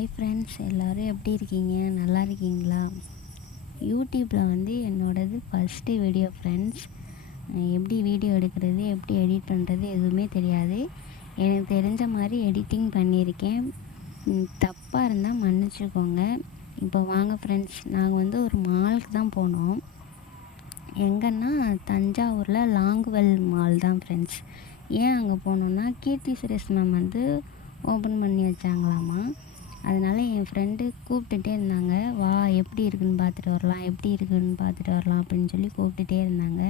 Hi friends, எல்லோரும் எப்படி இருக்கீங்க? நல்லா இருக்கீங்களா? யூடியூப்பில் வந்து என்னோடது ஃபஸ்ட்டு வீடியோ ஃப்ரெண்ட்ஸ். எப்படி வீடியோ எடுக்கிறது, எப்படி எடிட் பண்ணுறது எதுவுமே தெரியாது. எனக்கு தெரிஞ்ச மாதிரி எடிட்டிங் பண்ணியிருக்கேன். தப்பாக இருந்தால் மன்னிச்சுக்கோங்க. இப்போ வாங்க ஃப்ரெண்ட்ஸ், நாங்கள் வந்து ஒரு மாலுக்கு தான் போனோம். எங்கன்னா தஞ்சாவூரில் லாங்குவெல் மால் தான் ஃப்ரெண்ட்ஸ். ஏன் அங்கே போனோன்னா, கீர்த்தி சுரேஷ் மேம் வந்து ஓப்பன் பண்ணி வச்சாங்களாமா. அதனால் என் ஃப்ரெண்டு கூப்பிட்டுட்டே இருந்தாங்க, வா எப்படி இருக்குதுன்னு பார்த்துட்டு வரலாம், எப்படி இருக்குதுன்னு பார்த்துட்டு வரலாம் அப்படின்னு சொல்லி கூப்பிட்டுட்டே இருந்தாங்க.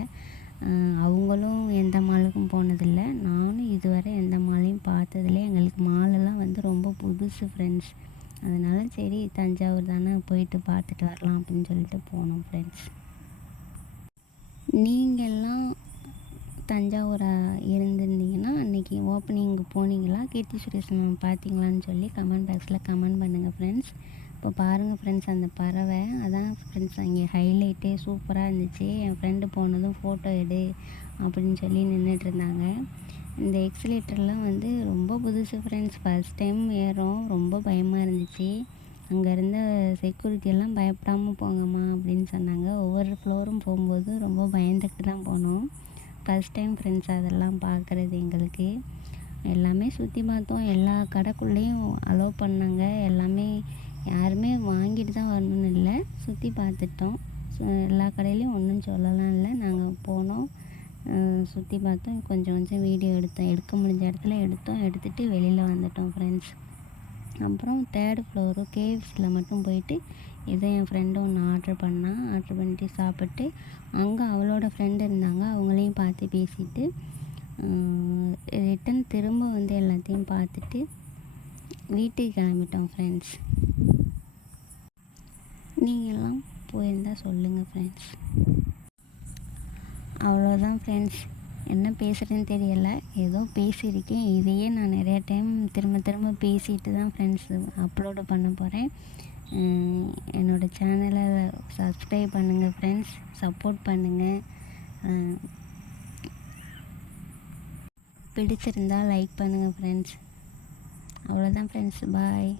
அவங்களும் எந்த மாலுக்கும் போனதில்லை, நானும் இதுவரை எந்த மாலையும் பார்த்ததில்லை. எங்களுக்கு மாலெல்லாம் வந்து ரொம்ப புதுசு ஃப்ரெண்ட்ஸ். அதனால் சரி தஞ்சாவூர் தானே, போயிட்டு பார்த்துட்டு வரலாம் அப்படின்னு சொல்லிட்டு போனோம் ஃப்ரெண்ட்ஸ். நீங்கள்லாம் தஞ்சாவூராக இருந்திருந்தீங்கன்னா அன்றைக்கி ஓப்பனிங்கு போனீங்களா, கீர்த்தி சுரேஷ் மேம் பார்த்தீங்களான்னு சொல்லி கமெண்ட் பாக்ஸில் கமெண்ட் பண்ணுங்கள் ஃப்ரெண்ட்ஸ். இப்போ பாருங்கள் ஃப்ரெண்ட்ஸ், அந்த பறவை அதான் ஃப்ரெண்ட்ஸ் அங்கே ஹைலைட்டே சூப்பராக இருந்துச்சு. என் ஃப்ரெண்டு போனதும் ஃபோட்டோ எடு அப்படின்னு சொல்லி நின்றுட்டுருந்தாங்க. இந்த எக்ஸிலேட்டர்லாம் வந்து ரொம்ப புதுசு ஃப்ரெண்ட்ஸ். ஃபஸ்ட் டைம் ஏறும், ரொம்ப பயமாக இருந்துச்சு. அங்கே இருந்த செக்யூரிட்டியெல்லாம் பயப்படாமல் போங்கம்மா அப்படின்னு சொன்னாங்க. ஒவ்வொரு ஃப்ளோரும் போகும்போது ரொம்ப பயந்துக்கிட்டு தான் போனோம். ஃபஸ்ட் டைம் ஃப்ரெண்ட்ஸ் அதெல்லாம் பார்க்குறது எங்களுக்கு. எல்லாமே சுற்றி பார்த்தோம். எல்லா கடைக்குள்ளேயும் அலோவ் பண்ணாங்க. எல்லாமே யாருமே வாங்கிட்டு தான் வரணும்னு இல்லை, சுற்றி பார்த்துட்டோம். எல்லா கடையிலையும் ஒன்றும் சொல்லலாம் இல்லை. நாங்கள் போனோம், சுற்றி பார்த்தோம், கொஞ்சம் கொஞ்சம் வீடியோ எடுத்தோம். எடுக்க முடிஞ்ச இடத்துல எடுத்தோம், எடுத்துகிட்டு வெளியில் வந்துட்டோம் ஃப்ரெண்ட்ஸ். அப்புறம் 3rd ஃப்ளோரு கேஎஃப்சியில் மட்டும் போயிட்டு ஏதோ என் ஃப்ரெண்டு ஒன்று ஆர்டர் பண்ணிட்டு சாப்பிட்டு, அங்கே அவளோட ஃப்ரெண்டு இருந்தாங்க, அவங்களையும் பார்த்து பேசிட்டு ரிட்டன் திரும்ப வந்து எல்லாத்தையும் பார்த்துட்டு வீட்டுக்கு கிளம்பிட்டோம் ஃப்ரெண்ட்ஸ். நீங்கள்லாம் போயிருந்தால் சொல்லுங்கள் ஃப்ரெண்ட்ஸ். அவ்வளோதான் ஃப்ரெண்ட்ஸ், என்ன பேசுகிறேன்னு தெரியலை, ஏதோ பேசியிருக்கேன். இதையே நான் நிறைய டைம் திரும்ப திரும்ப பேசிட்டு தான் ஃப்ரெண்ட்ஸ் அப்லோடு பண்ண போகிறேன். என்னோடய சேனலை சப்ஸ்கிரைப் பண்ணுங்கள் ஃப்ரெண்ட்ஸ், சப்போர்ட் பண்ணுங்கள். பிடிச்சிருந்தால் லைக் பண்ணுங்கள் ஃப்ரெண்ட்ஸ். அவ்வளோதான் ஃப்ரெண்ட்ஸ், பாய்.